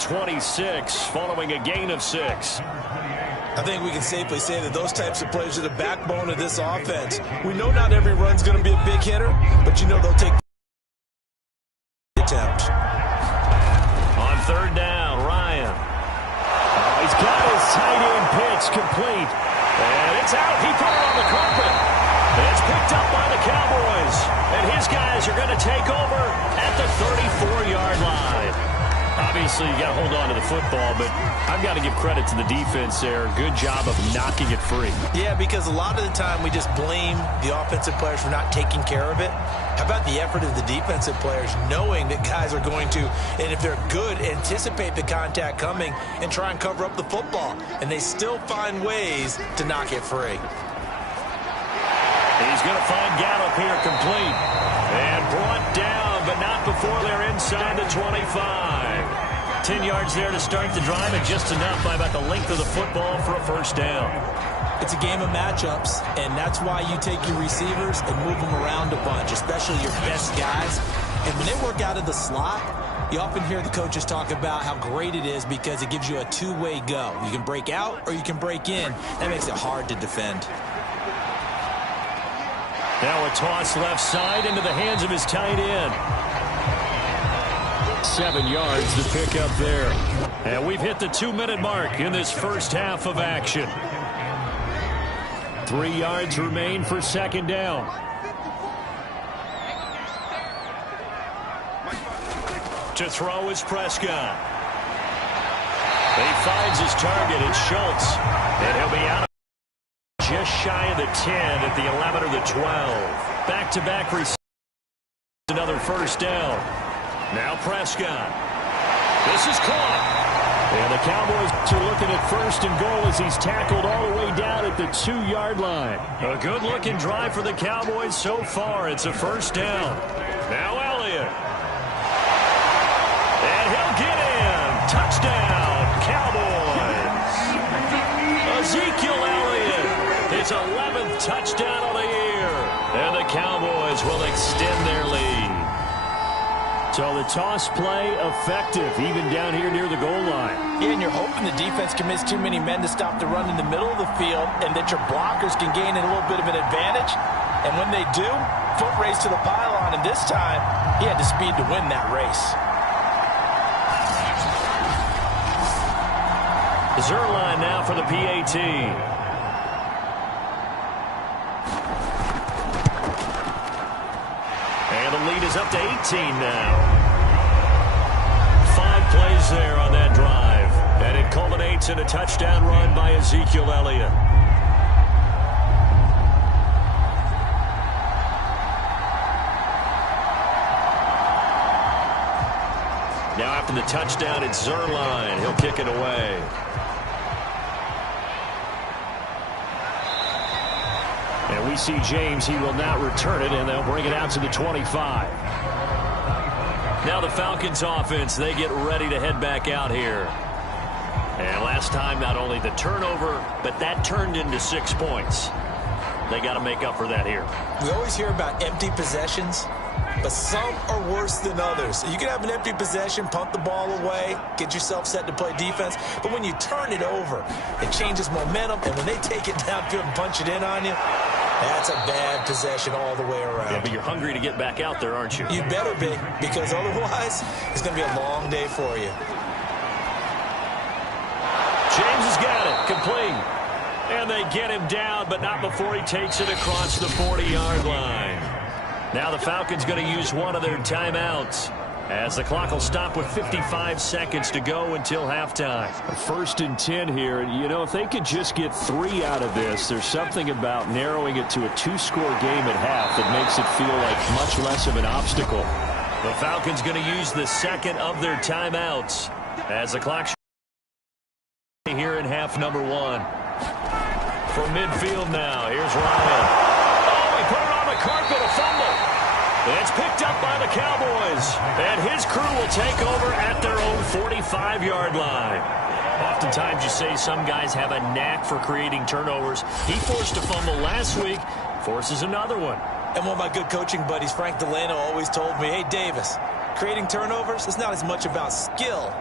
26 following a gain of 6. I think we can safely say that those types of players are the backbone of this offense. We know not every run's going to be a big hitter, but you know they'll take the attempt. On third down, Ryan. Oh, he's got his tight end pitch complete. And it's out. He put it on the carpet. It's picked up by the Cowboys. And his guys are going to take over at the 34-yard line. Obviously, you got to hold on to the football, but I've got to give credit to the defense there. Good job of knocking it free. Yeah, because a lot of the time we just blame the offensive players for not taking care of it. How about the effort of the defensive players knowing that guys are going to, and if they're good, anticipate the contact coming and try and cover up the football. And they still find ways to knock it free. He's going to find Gallup here complete. And brought down, but not before they're inside the 25. 10 yards there to start the drive, and just enough by about the length of the football for a first down. It's a game of matchups, and that's why you take your receivers and move them around a bunch, especially your best guys. And when they work out of the slot, you often hear the coaches talk about how great it is because it gives you a two-way go. You can break out or you can break in. That makes it hard to defend. Now a toss left side into the hands of his tight end. 7 yards to pick up there. And we've hit the 2-minute mark in this first half of action. 3 yards remain for second down. To throw is Prescott. He finds his target. It's Schultz. And he'll be out just shy of the 10 at the 11 or the 12. Back-to-back receivers. Another first down. Now Prescott. This is caught. And the Cowboys are looking at first and goal as he's tackled all the way down at the 2-yard line. A good-looking drive for the Cowboys so far. It's a first down. Now Elliott. And he'll get in. Touchdown, Cowboys. Ezekiel Elliott. His 11th touchdown of the year. And the Cowboys will extend their lead. So the toss play effective, even down here near the goal line. Yeah, and you're hoping the defense can miss too many men to stop the run in the middle of the field and that your blockers can gain a little bit of an advantage. And when they do, foot race to the pylon, and this time he had the speed to win that race. Zerline now for the PAT. And the lead is up to 18 now. 5 plays there on that drive. And it culminates in a touchdown run by Ezekiel Elliott. Now after the touchdown, it's Zerline. He'll kick it away. And we see James. He will not return it, and they'll bring it out to the 25. Now the Falcons offense, they get ready to head back out here. And last time, not only the turnover, but that turned into 6 points. They got to make up for that here. We always hear about empty possessions, but some are worse than others. You can have an empty possession, punt the ball away, get yourself set to play defense. But when you turn it over, it changes momentum. And when they take it downfield and punch it in on you, that's a bad possession all the way around. Yeah, but you're hungry to get back out there, aren't you? You better be, because otherwise it's going to be a long day for you. James has got it, complete. And they get him down, but not before he takes it across the 40-yard line. Now the Falcons going to use one of their timeouts, as the clock will stop with 55 seconds to go until halftime. 1st and 10 here, and you know, if they could just get 3 out of this, there's something about narrowing it to a 2-score game at half that makes it feel like much less of an obstacle. The Falcons going to use the second of their timeouts as the clock here in half number 1. From midfield now, here's Ryan. Oh, he put it on the carpet, a fumble. It's picked up by the Cowboys, and his crew will take over at their own 45-yard line. Oftentimes you say some guys have a knack for creating turnovers. He forced a fumble last week, forces another one. And one of my good coaching buddies, Frank Delano, always told me, hey, Davis, creating turnovers is not as much about skill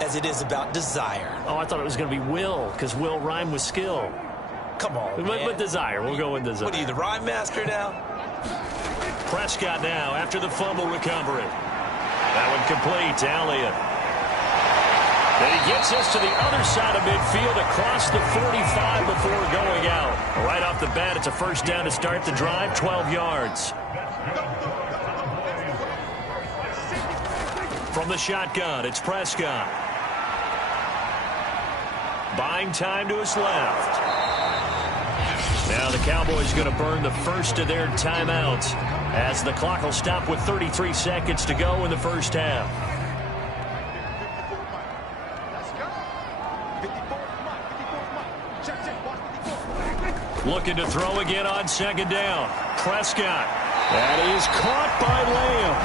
as it is about desire. Oh, I thought it was going to be will, because will rhyme with skill. Come on, man. With desire. We'll go with desire. What are you, the rhyme master now? Prescott now after the fumble recovery. That one complete to Elliott. And he gets us to the other side of midfield across the 45 before going out. Right off the bat, it's a first down to start the drive, 12 yards. From the shotgun, it's Prescott. Buying time to his left. Now the Cowboys going to burn the first of their timeouts as the clock will stop with 33 seconds to go in the first half. Looking to throw again on second down. Prescott. That is caught by Lamb.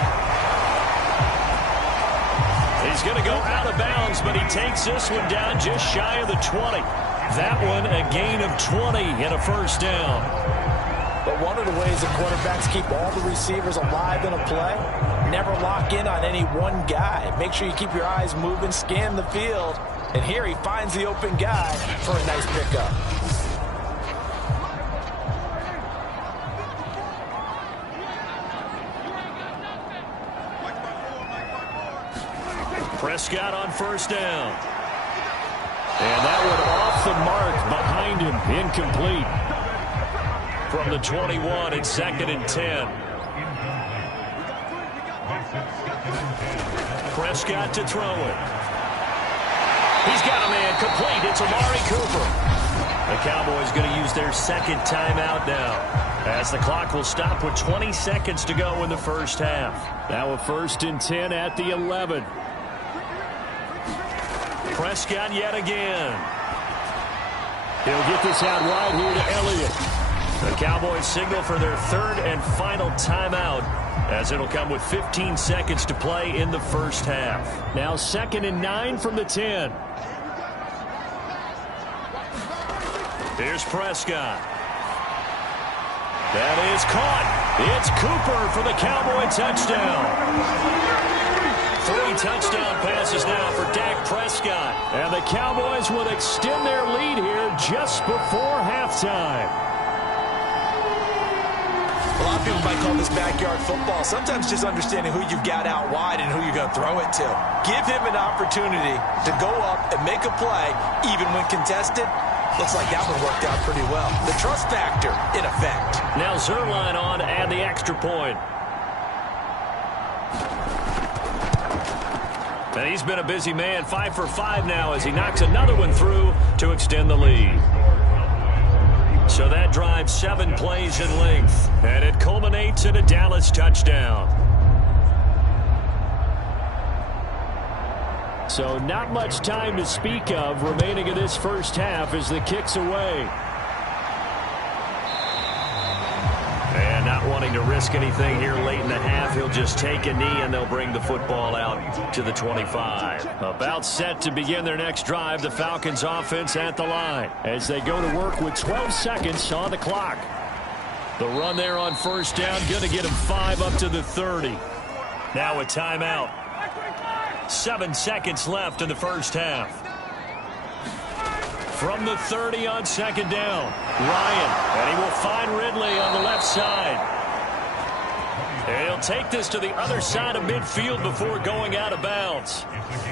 He's going to go out of bounds, but he takes this one down just shy of the 20. That one a gain of 20 and a first down. But one of the ways that quarterbacks keep all the receivers alive in a play, never lock in on any one guy. Make sure you keep your eyes moving, scan the field. And here he finds the open guy for a nice pickup. Prescott on first down. And that one off the mark behind him. Incomplete. From the 21, it's 2nd and 10. Prescott to throw it. He's got a man complete. It's Amari Cooper. The Cowboys going to use their second timeout now, as the clock will stop with 20 seconds to go in the first half. Now a 1st and 10 at the 11. Prescott yet again. He'll get this out wide here to Elliott. The Cowboys signal for their third and final timeout, as it'll come with 15 seconds to play in the first half. Now 2nd and 9 from the 10. Here's Prescott. That is caught. It's Cooper for the Cowboy touchdown. 3 touchdown passes now for Dak Prescott. And the Cowboys will extend their lead here just before halftime. A lot of people might call this backyard football. Sometimes just understanding who you've got out wide and who you're going to throw it to. Give him an opportunity to go up and make a play, even when contested. Looks like that one worked out pretty well. The trust factor in effect. Now Zerline on to add the extra point. And he's been a busy man, 5 for 5 now as he knocks another one through to extend the lead. So that drives 7 plays in length, and it culminates in a Dallas touchdown. So not much time to speak of remaining in this first half as the kick's away. And not wanting to risk anything here late in the half, he'll just take a knee and they'll bring the football out to the 25. About set to begin their next drive, the Falcons offense at the line as they go to work with 12 seconds on the clock. The run there on first down, going to get him 5 up to the 30. Now a timeout. 7 seconds left in the first half. From the 30 on second down, Ryan, and he will find Ridley on the left side. And he'll take this to the other side of midfield before going out of bounds.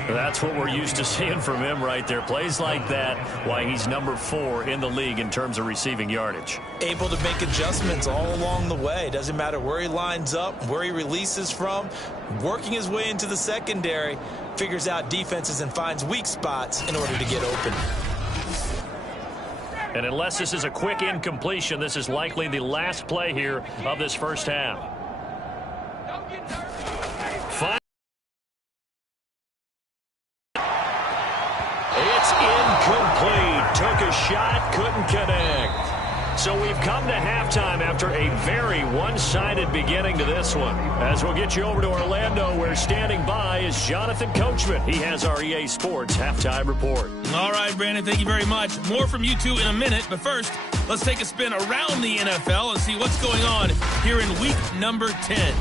That's what we're used to seeing from him right there. Plays like that, why he's number 4 in the league in terms of receiving yardage. Able to make adjustments all along the way. Doesn't matter where he lines up, where he releases from. Working his way into the secondary, figures out defenses and finds weak spots in order to get open. And unless this is a quick incompletion, this is likely the last play here of this first half. It's incomplete. Took a shot, couldn't connect. So we've come to halftime after a very one-sided beginning to this one. As we'll get you over to Orlando, where standing by is Jonathan Coachman. He has our EA Sports halftime report. All right, Brandon, thank you very much. More from you two in a minute, but first, let's take a spin around the NFL and see what's going on here in week number 10.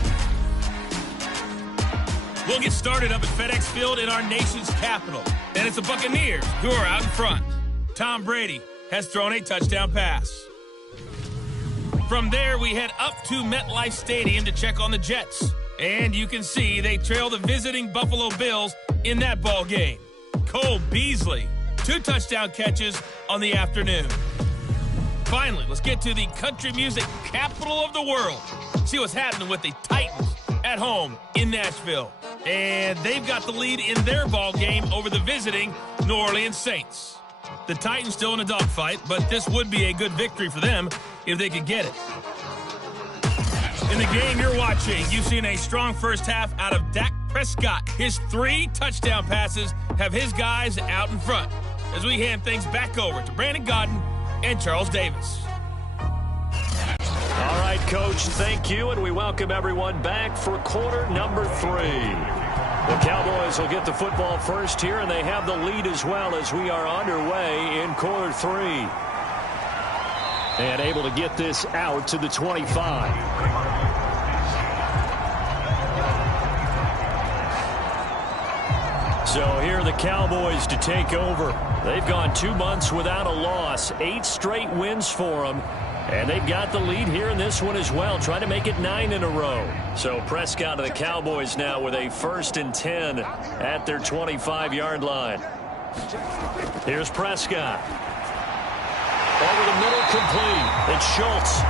We'll get started up at FedEx Field in our nation's capital. And it's the Buccaneers who are out in front. Tom Brady has thrown a touchdown pass. From there, we head up to MetLife Stadium to check on the Jets. And you can see they trail the visiting Buffalo Bills in that ball game. Cole Beasley, 2 touchdown catches on the afternoon. Finally, let's get to the country music capital of the world. See what's happening with the Titans at home in Nashville. And they've got the lead in their ball game over the visiting New Orleans Saints. The Titans still in a dogfight, but this would be a good victory for them if they could get it. In the game you're watching, you've seen a strong first half out of Dak Prescott. His 3 touchdown passes have his guys out in front. As we hand things back over to Brandon Godden and Charles Davis. All right, Coach, thank you, and we welcome everyone back for quarter number 3. The Cowboys will get the football first here, and they have the lead as well as we are underway in quarter 3. And able to get this out to the 25. So here are the Cowboys to take over. They've gone 2 months without a loss, 8 straight wins for them. And they've got the lead here in this one as well, trying to make it 9 in a row. So Prescott of the Cowboys now with a 1st and 10 at their 25-yard line. Here's Prescott. Over the middle, complete. It's Schultz.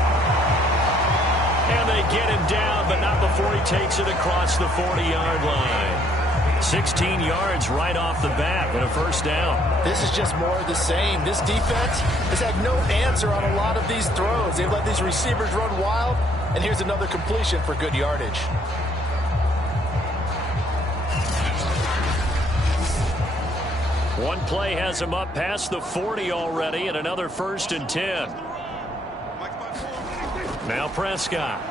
And they get him down, but not before he takes it across the 40-yard line. 16 yards right off the bat and a 1st down. This is just more of the same. This defense has had no answer on a lot of these throws. They've let these receivers run wild, and here's another completion for good yardage. One play has him up past the 40 already, and another 1st and 10. Now Prescott.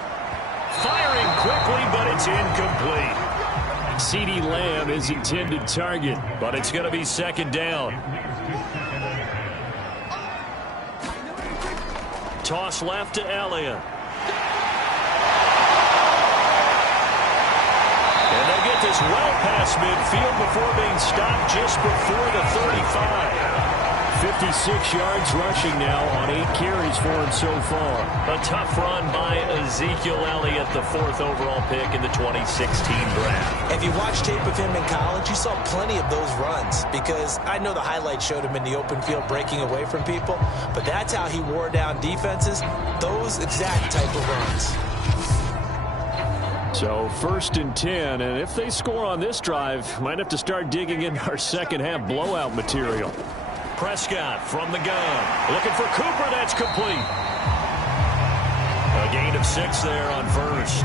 Firing quickly, but it's incomplete. CeeDee Lamb is intended target, but it's going to be 2nd down. Toss left to Elliott. And they get this well past midfield before being stopped just before the 35. 56 yards rushing now on 8 carries for him so far. A tough run by Ezekiel Elliott, the 4th overall pick in the 2016 draft. If you watched tape of him in college, you saw plenty of those runs, because I know the highlights showed him in the open field breaking away from people, but that's how he wore down defenses, those exact type of runs. So 1st and 10, and if they score on this drive, might have to start digging in our second half blowout material. Prescott from the gun. Looking for Cooper. That's complete. A gain of 6 there on 1st.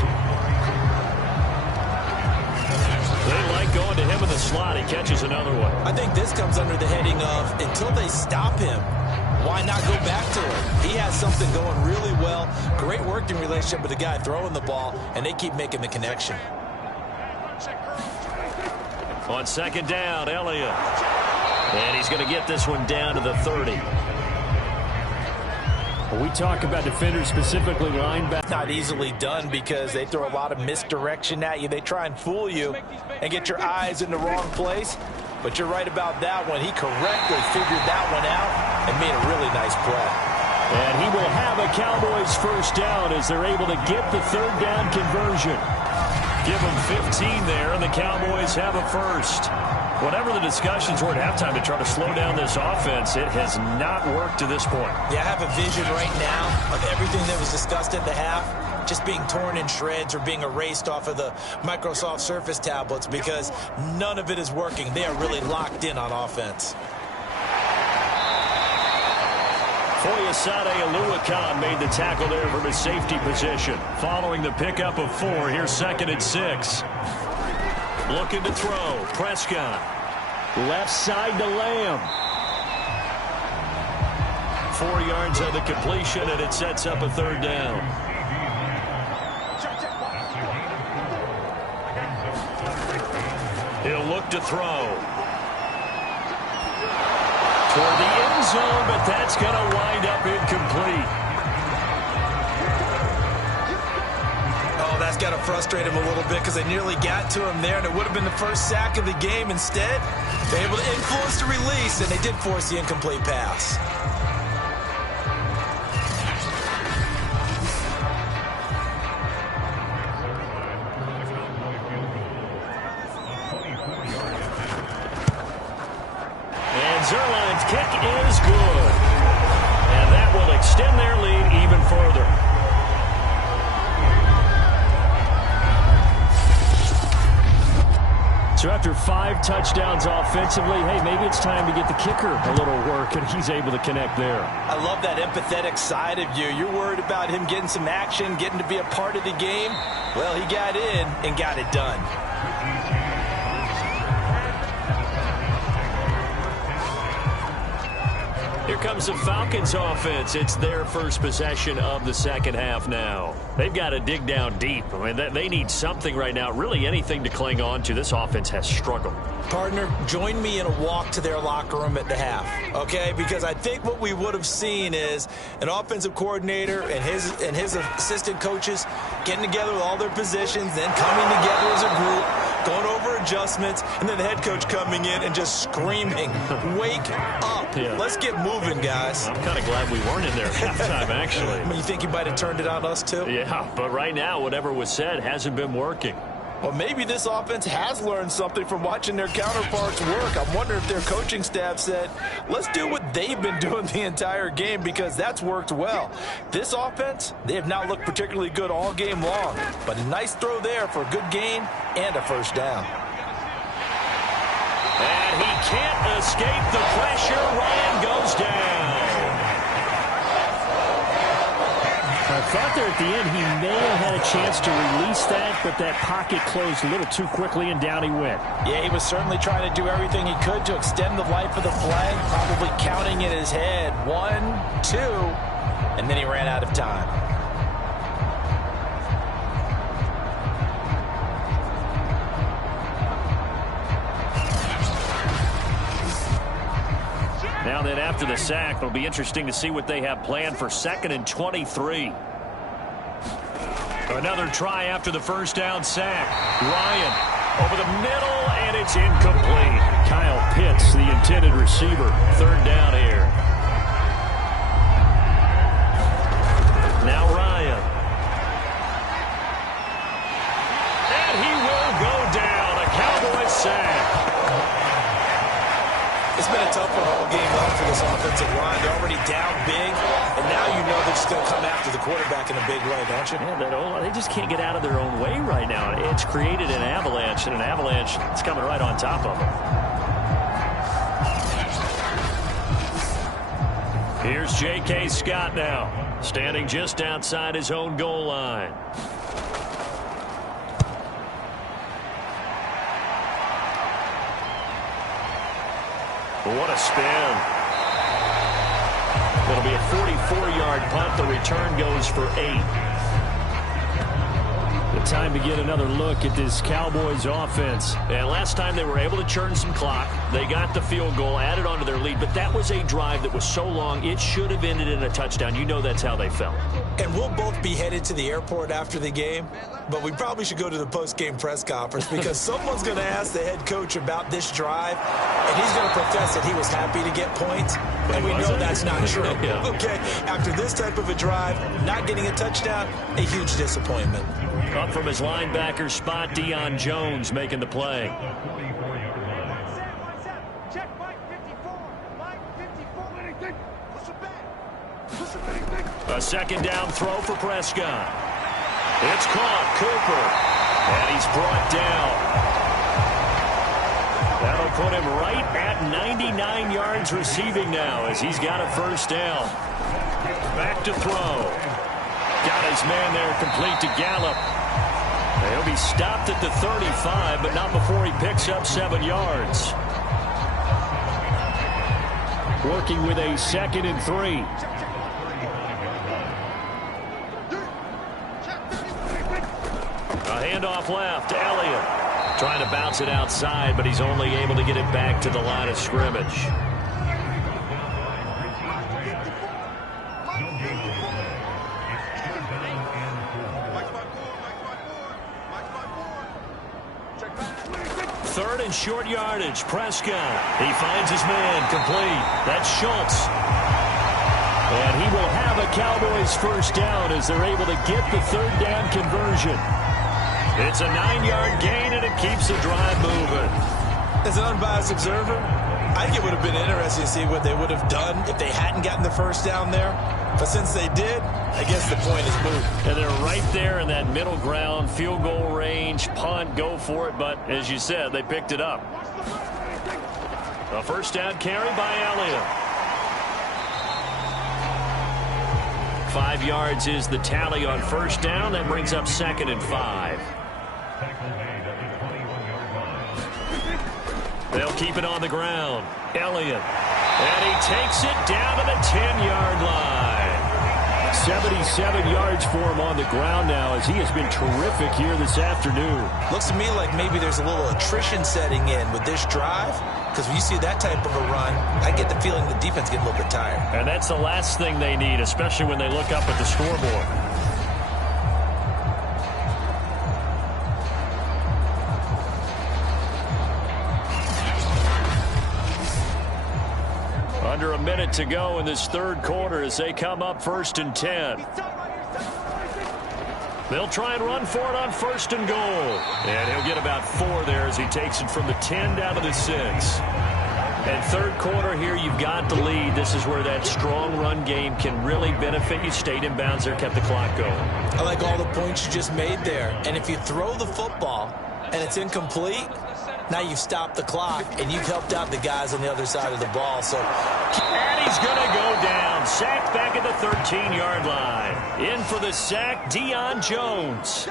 They like going to him in the slot. He catches another one. I think this comes under the heading of, until they stop him, why not go back to him? He has something going really well. Great working relationship with the guy throwing the ball, and they keep making the connection. On 2nd down, Elliott. And he's going to get this one down to the 30. When we talk about defenders, specifically linebackers. Not easily done, because they throw a lot of misdirection at you. They try and fool you and get your eyes in the wrong place. But you're right about that one. He correctly figured that one out and made a really nice play. And he will have a Cowboys 1st down as they're able to get the 3rd down conversion. Give them 15 there, and the Cowboys have a 1st. Whatever the discussions were at halftime to try to slow down this offense, it has not worked to this point. Yeah, I have a vision right now of everything that was discussed at the half just being torn in shreds or being erased off of the Microsoft Surface tablets, because none of it is working. They are really locked in on offense. Foyesade Oluwakan made the tackle there from his safety position. Following the pickup of 4, here's 2nd and 6. Looking to throw. Prescott. Left side to Lamb. 4 yards on the completion, and it sets up a 3rd down. He'll look to throw. Toward the end zone, but that's going to wind up incomplete. Oh, that's that's got to frustrate him a little bit because they nearly got to him there, and it would have been the first sack of the game. Instead, they're able to influence the release, and they did force the incomplete pass. Zerline's kick is good. And that will extend their lead even further. So after 5 touchdowns offensively, hey, maybe it's time to get the kicker a little work, and he's able to connect there. I love that empathetic side of you. You're worried about him getting some action, getting to be a part of the game. Well, he got in and got it done. Here comes the Falcons offense. It's their first possession of the second half now. They've got to dig down deep. I mean, they need something right now, really anything to cling on to. This offense has struggled. Partner, join me in a walk to their locker room at the half, okay? Because I think what we would have seen is an offensive coordinator and his assistant coaches getting together with all their positions, then coming together as a group, going over adjustments, and then the head coach coming in and just screaming, wake up. Yeah. Let's get moving, guys. I'm kind of glad we weren't in there at halftime, actually. I mean, you think you might have turned it on us, too? Yeah, but right now, whatever was said hasn't been working. Well, maybe this offense has learned something from watching their counterparts work. I'm wondering if their coaching staff said, let's do what they've been doing the entire game, because that's worked well. This offense, they have not looked particularly good all game long, but a nice throw there for a good gain and a first down. And he can't escape the pressure. Ryan goes down. I thought there at the end he may have had a chance to release that, but that pocket closed a little too quickly, and down he went. Yeah, he was certainly trying to do everything he could to extend the life of the play, probably counting in his head 1, 2, and then he ran out of time. Now then, after the sack, it'll be interesting to see what they have planned for 2nd and 23. Another try after the first down sack. Ryan over the middle, and it's incomplete. Kyle Pitts, the intended receiver. 3rd down here. Now Ryan. And he will go down. A Cowboys sack. It's been a tough one all game long for this offensive line. They're already down big, and now you know they're just going to come after the quarterback in a big way, don't you? Yeah, they just can't get out of their own way right now. It's created an avalanche, and an avalanche is coming right on top of them. Here's J.K. Scott now, standing just outside his own goal line. What a spin. It'll be a 44-yard punt. The return goes for 8. The time to get another look at this Cowboys offense. And last time they were able to churn some clock. They got the field goal, added onto their lead, but that was a drive that was so long it should have ended in a touchdown. You know that's how they felt. And we'll both be headed to the airport after the game, but we probably should go to the post-game press conference because someone's going to ask the head coach about this drive, and he's going to profess that he was happy to get points, and we know that's not true. Yeah. Okay, after this type of a drive, not getting a touchdown, a huge disappointment. Up from his linebacker spot, Deion Jones making the play. A 2nd down throw for Prescott. It's caught. Cooper. And he's brought down. That'll put him right at 99 yards receiving now as he's got a first down. Back to throw. Got his man there complete to Gallup. He'll be stopped at the 35, but not before he picks up 7 yards. Working with a 2nd and 3. A handoff left. Elliott trying to bounce it outside, but he's only able to get it back to the line of scrimmage. in short yardage. Prescott. He finds his man. Complete. That's Schultz. And he will have a Cowboys first down as they're able to get the third down conversion. It's a 9-yard gain, and it keeps the drive moving. As an unbiased observer, I think it would have been interesting to see what they would have done if they hadn't gotten the first down there. But since they did, I guess the point is moot. And they're right there in that middle ground, field goal range, punt, go for it. But as you said, they picked it up. A first down carry by Elliott. 5 yards is the tally on first down. That brings up 2nd and 5. They'll keep it on the ground. Elliott. And he takes it down to the 10-yard line. 77 yards for him on the ground now as he has been terrific here this afternoon. Looks to me like maybe there's a little attrition setting in with this drive, because when you see that type of a run, I get the feeling the defense gets a little bit tired. And that's the last thing they need, especially when they look up at the scoreboard. Under a minute to go in this third quarter as they come up 1st and 10. They'll try and run for it on 1st and goal. And he'll get about 4 there as he takes it from the 10 down to the 6. And third quarter here, you've got the lead. This is where that strong run game can really benefit you. Stayed in bounds there, kept the clock going. I like all the points you just made there. And if you throw the football and it's incomplete, now you've stopped the clock, and you've helped out the guys on the other side of the ball. And he's going to go down. Sacked back at the 13-yard line. In for the sack, Deion Jones.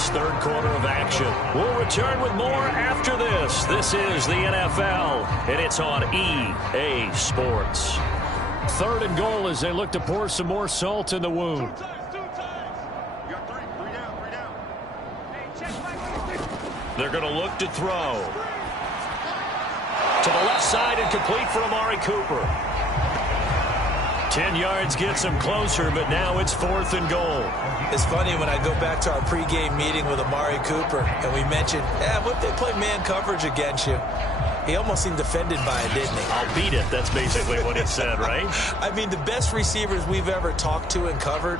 Third quarter of action. We'll return with more after this. This is the NFL, and it's on EA Sports. 3rd and goal as they look to pour some more salt in the wound. They're going to look to throw. To the left side and complete for Amari Cooper. 10 yards gets him closer, but now it's 4th and goal. It's funny when I go back to our pregame meeting with Amari Cooper, and we mentioned, what if they play man coverage against you? He almost seemed offended by it, didn't he? I'll beat it. That's basically what he said, right? I mean, the best receivers we've ever talked to and covered,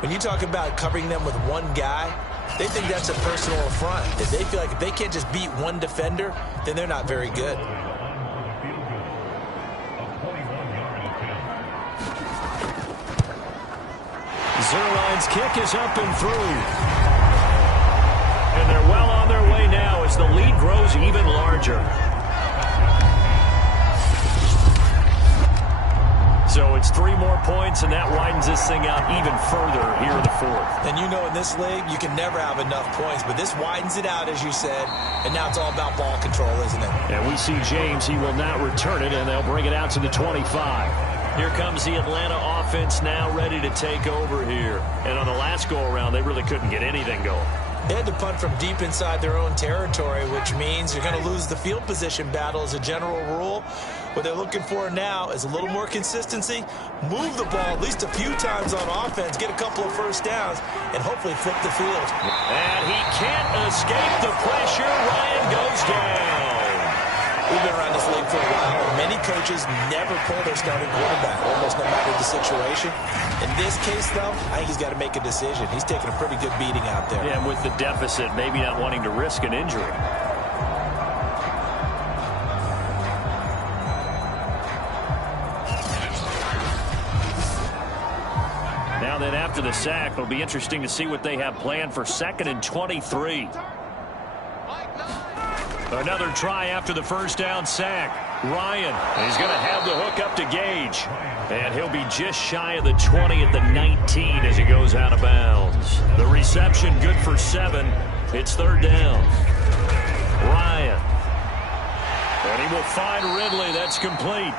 when you talk about covering them with one guy, they think that's a personal affront. If they feel like if they can't just beat one defender, then they're not very good. Zerline's kick is up and through. And they're well on their way now as the lead grows even larger. So it's 3 more points, and that widens this thing out even further here in the 4th. And you know in this league, you can never have enough points, but this widens it out, as you said, and now it's all about ball control, isn't it? And we see James. He will not return it, and they'll bring it out to the 25. Here comes the Atlanta offense now ready to take over here. And on the last go-around, they really couldn't get anything going. They had to punt from deep inside their own territory, which means you're going to lose the field position battle as a general rule. What they're looking for now is a little more consistency, move the ball at least a few times on offense, get a couple of first downs, and hopefully flip the field. And he can't escape the pressure. Ryan goes down. We've been around this league for a while, and many coaches never pull their starting quarterback, almost no matter the situation. In this case, though, I think he's got to make a decision. He's taking a pretty good beating out there. Yeah, and with the deficit, maybe not wanting to risk an injury. Now then, after the sack, it'll be interesting to see what they have planned for 2nd and 23. Another try after the first down sack. Ryan, he's going to have the hook up to Gage. And he'll be just shy of the 20 at the 19 as he goes out of bounds. The reception good for 7. It's 3rd down. Ryan. And he He will find Ridley. That's complete.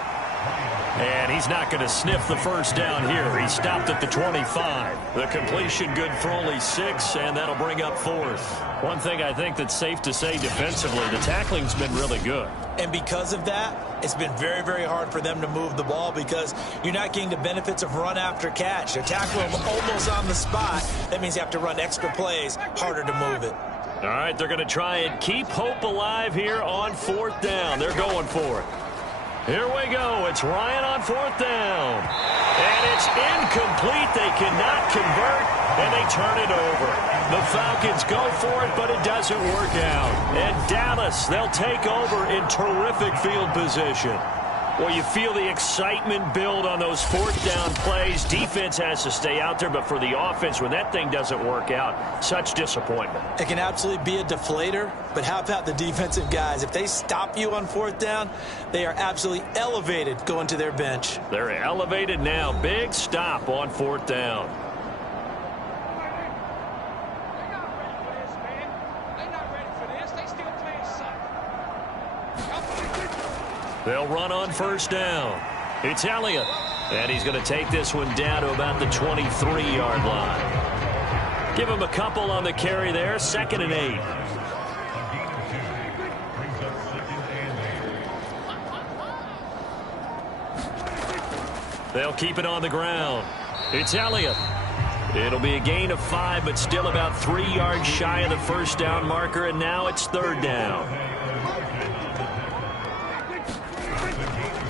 And he's not going to sniff the first down here. He stopped at the 25. The completion good for only 6, and that'll bring up 4th. One thing I think that's safe to say defensively, the tackling's been really good. And because of that, it's been very, very hard for them to move the ball because you're not getting the benefits of run after catch. They're tackling them almost on the spot. That means you have to run extra plays, harder to move it. All right, they're going to try and keep hope alive here on 4th down. They're going for it. Here we go. It's Ryan on 4th down. And it's incomplete. They cannot convert, and they turn it over. The Falcons go for it, but it doesn't work out. And Dallas, they'll take over in terrific field position. Well, you feel the excitement build on those 4th down plays. Defense has to stay out there, but for the offense, when that thing doesn't work out, such disappointment. It can absolutely be a deflator, but how about the defensive guys? If they stop you on 4th down, they are absolutely elevated going to their bench. They're elevated now. Big stop on 4th down. They'll run on 1st down. It's Elliott. And he's going to take this one down to about the 23-yard line. Give him a couple on the carry there. 2nd and 8. They'll keep it on the ground. It's Elliott. It'll be a gain of 5, but still about 3 yards shy of the 1st down marker, and now it's 3rd down.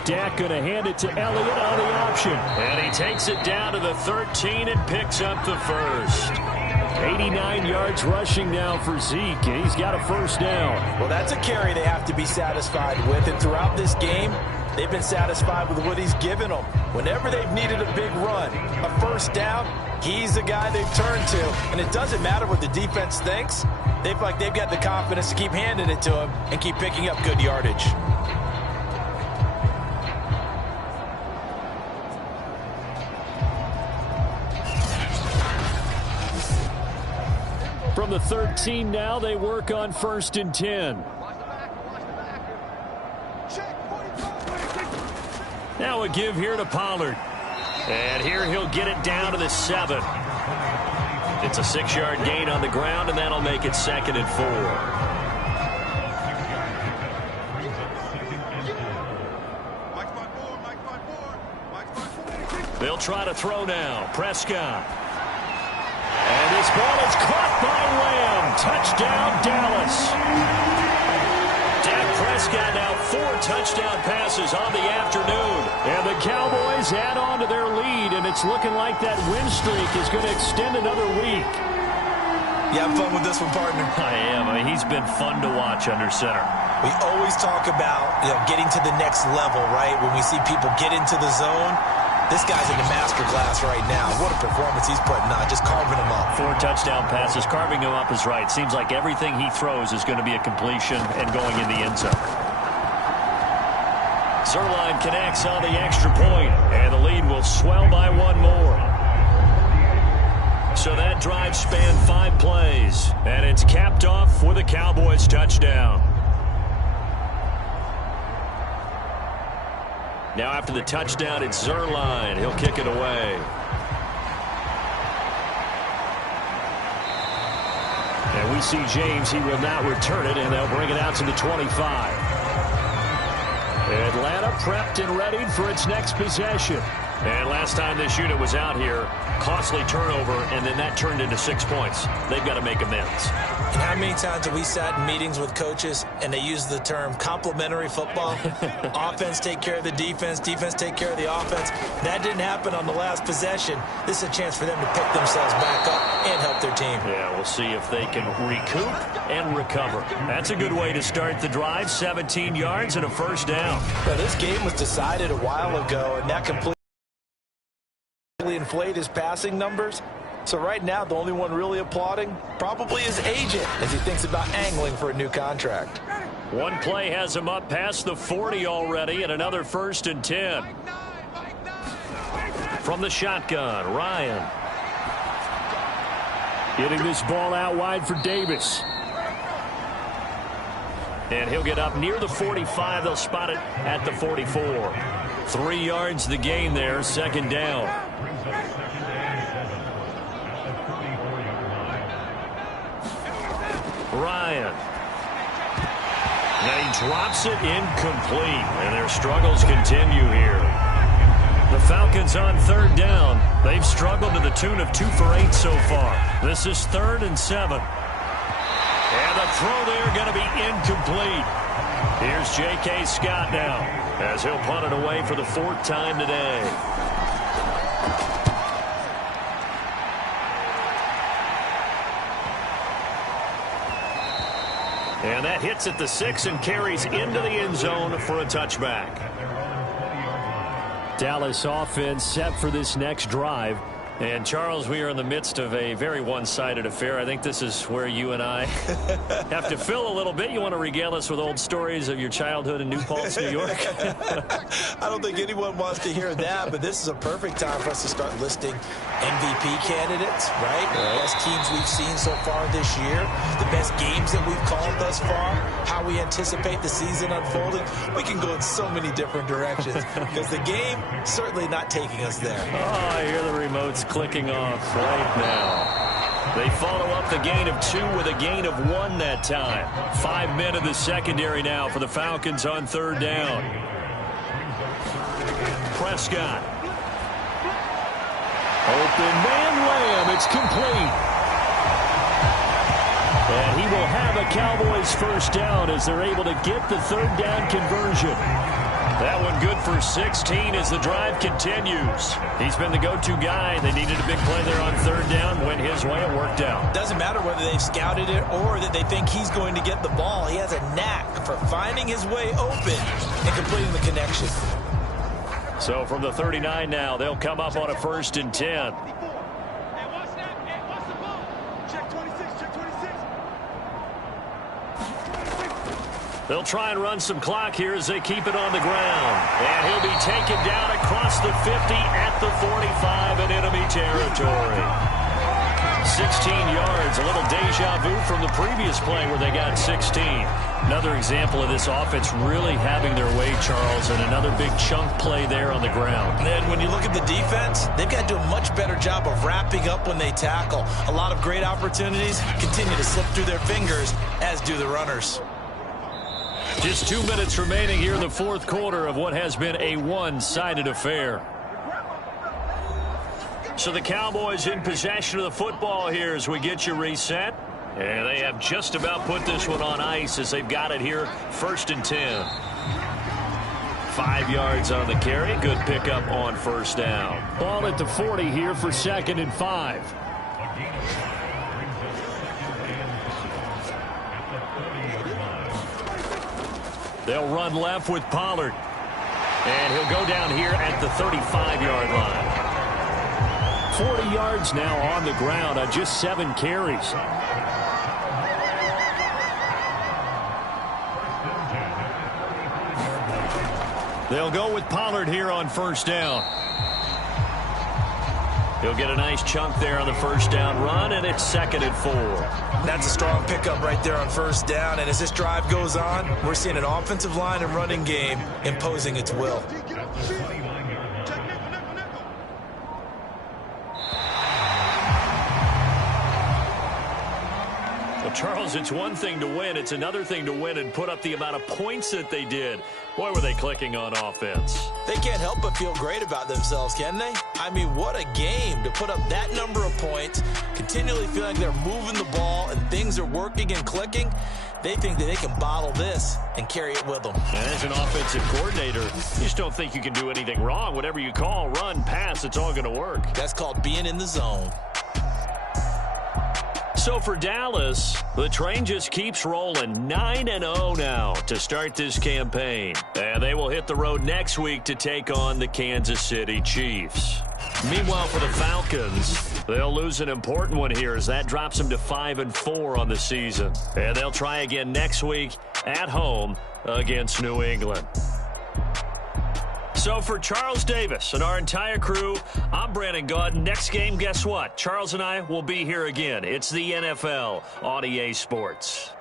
Dak going to hand it to Elliott on the option. And he takes it down to the 13 and picks up the 1st. 89 yards rushing now for Zeke. He's got a 1st down. Well, that's a carry they have to be satisfied with. And throughout this game, they've been satisfied with what he's given them. Whenever they've needed a big run, a 1st down, he's the guy they've turned to. And it doesn't matter what the defense thinks. They feel like they've got the confidence to keep handing it to him and keep picking up good yardage. From the 13 now, they work on 1st and 10. Now a give here to Pollard. And here he'll get it down to the 7. It's a 6-yard gain on the ground, and that'll make it 2nd and 4. They'll try to throw now. Prescott. And this ball is caught by Lamb. Touchdown, Dallas. Dak Prescott now 4 touchdown passes on the afternoon. And the Cowboys add on to their lead, and it's looking like that win streak is going to extend another week. You having fun with this one, partner? I am. I mean, he's been fun to watch under center. We always talk about, getting to the next level, right? When we see people get into the zone, this guy's in the master class right now. What a performance he's putting on, just carving them up. 4 touchdown passes. Carving him up is right. Seems like everything he throws is going to be a completion and going in the end zone. Zerline connects on the extra point, and the lead will swell by 1 more. So that drive spanned 5 plays, and it's capped off with a Cowboys touchdown. Now after the touchdown, it's Zerline. He'll kick it away. And we see James. He will not return it, and they'll bring it out to the 25. Atlanta prepped and readied for its next possession. And last time this unit was out here, costly turnover, and then that turned into 6 points. They've got to make amends. And how many times have we sat in meetings with coaches and they use the term complementary football? Offense take care of the defense, defense take care of the offense. That didn't happen on the last possession. This is a chance for them to pick themselves back up and help their team. Yeah, we'll see if they can recoup and recover. That's a good way to start the drive. 17 yards and a 1st down. Now, this game was decided a while ago, and that completely inflate his passing numbers. So right now, the only one really applauding probably his agent as he thinks about angling for a new contract. One play has him up past the 40 already, and another 1st and 10. From the shotgun, Ryan. Getting this ball out wide for Davis. And he'll get up near the 45. They'll spot it at the 44. 3 yards the gain there, second down. Ryan. And he drops it incomplete. And their struggles continue here. The Falcons on third down. They've struggled to the tune of 2 for 8 so far. This is 3rd and 7. And the throw there going to be incomplete. Here's J.K. Scott now as he'll punt it away for the 4th time today. And that hits at the 6 and carries into the end zone for a touchback. Dallas offense set for this next drive. And, Charles, we are in the midst of a very one-sided affair. I think this is where you and I have to fill a little bit. You want to regale us with old stories of your childhood in New Paltz, New York? I don't think anyone wants to hear that, but this is a perfect time for us to start listing MVP candidates, right? The best teams we've seen so far this year, the best games that we've called thus far, how we anticipate the season unfolding. We can go in so many different directions because the game certainly not taking us there. Oh, I hear the remotes clicking off right now. They follow up the gain of 2 with a gain of 1 that time. 5 men in the secondary now for the Falcons on third down. Prescott. Open man Lamb. It's complete. And he will have a Cowboys first down as they're able to get the third down conversion. That one good for 16 as the drive continues. He's been the go-to guy. They needed a big play there on third down. Went his way. It worked out. Doesn't matter whether they've scouted it or that they think he's going to get the ball. He has a knack for finding his way open and completing the connection. So from the 39 now, they'll come up on a 1st and 10. They'll try and run some clock here as they keep it on the ground. And he'll be taken down across the 50 at the 45 in enemy territory. 16 yards, a little deja vu from the previous play where they got 16. Another example of this offense really having their way, Charles, and another big chunk play there on the ground. And then when you look at the defense, they've got to do a much better job of wrapping up when they tackle. A lot of great opportunities continue to slip through their fingers, as do the runners. Just 2 minutes remaining here in the 4th quarter of what has been a one-sided affair. So the Cowboys in possession of the football here as we get you reset. And they have just about put this one on ice as they've got it here, 1st and 10. 5 yards on the carry. Good pickup on first down. Ball at the 40 here for 2nd and 5. They'll run left with Pollard. And he'll go down here at the 35-yard line. 40 yards now on the ground on just 7 carries. They'll go with Pollard here on first down. He'll get a nice chunk there on the first down run, and it's 2nd and 4. That's a strong pickup right there on first down. And as this drive goes on, we're seeing an offensive line and running game imposing its will. Well, Charles, it's one thing to win. It's another thing to win and put up the amount of points that they did. Boy, were they clicking on offense. They can't help but feel great about themselves, can they? I mean, what a game to put up that number of points, continually feel like they're moving the ball and things are working and clicking. They think that they can bottle this and carry it with them. And as an offensive coordinator, you just don't think you can do anything wrong. Whatever you call, run, pass, it's all going to work. That's called being in the zone. So for Dallas, the train just keeps rolling. 9-0 now to start this campaign. And they will hit the road next week to take on the Kansas City Chiefs. Meanwhile, for the Falcons, they'll lose an important one here as that drops them to 5-4 on the season. And they'll try again next week at home against New England. So for Charles Davis and our entire crew, I'm Brandon Gaud. Next game, guess what? Charles and I will be here again. It's the NFL on EA Sports.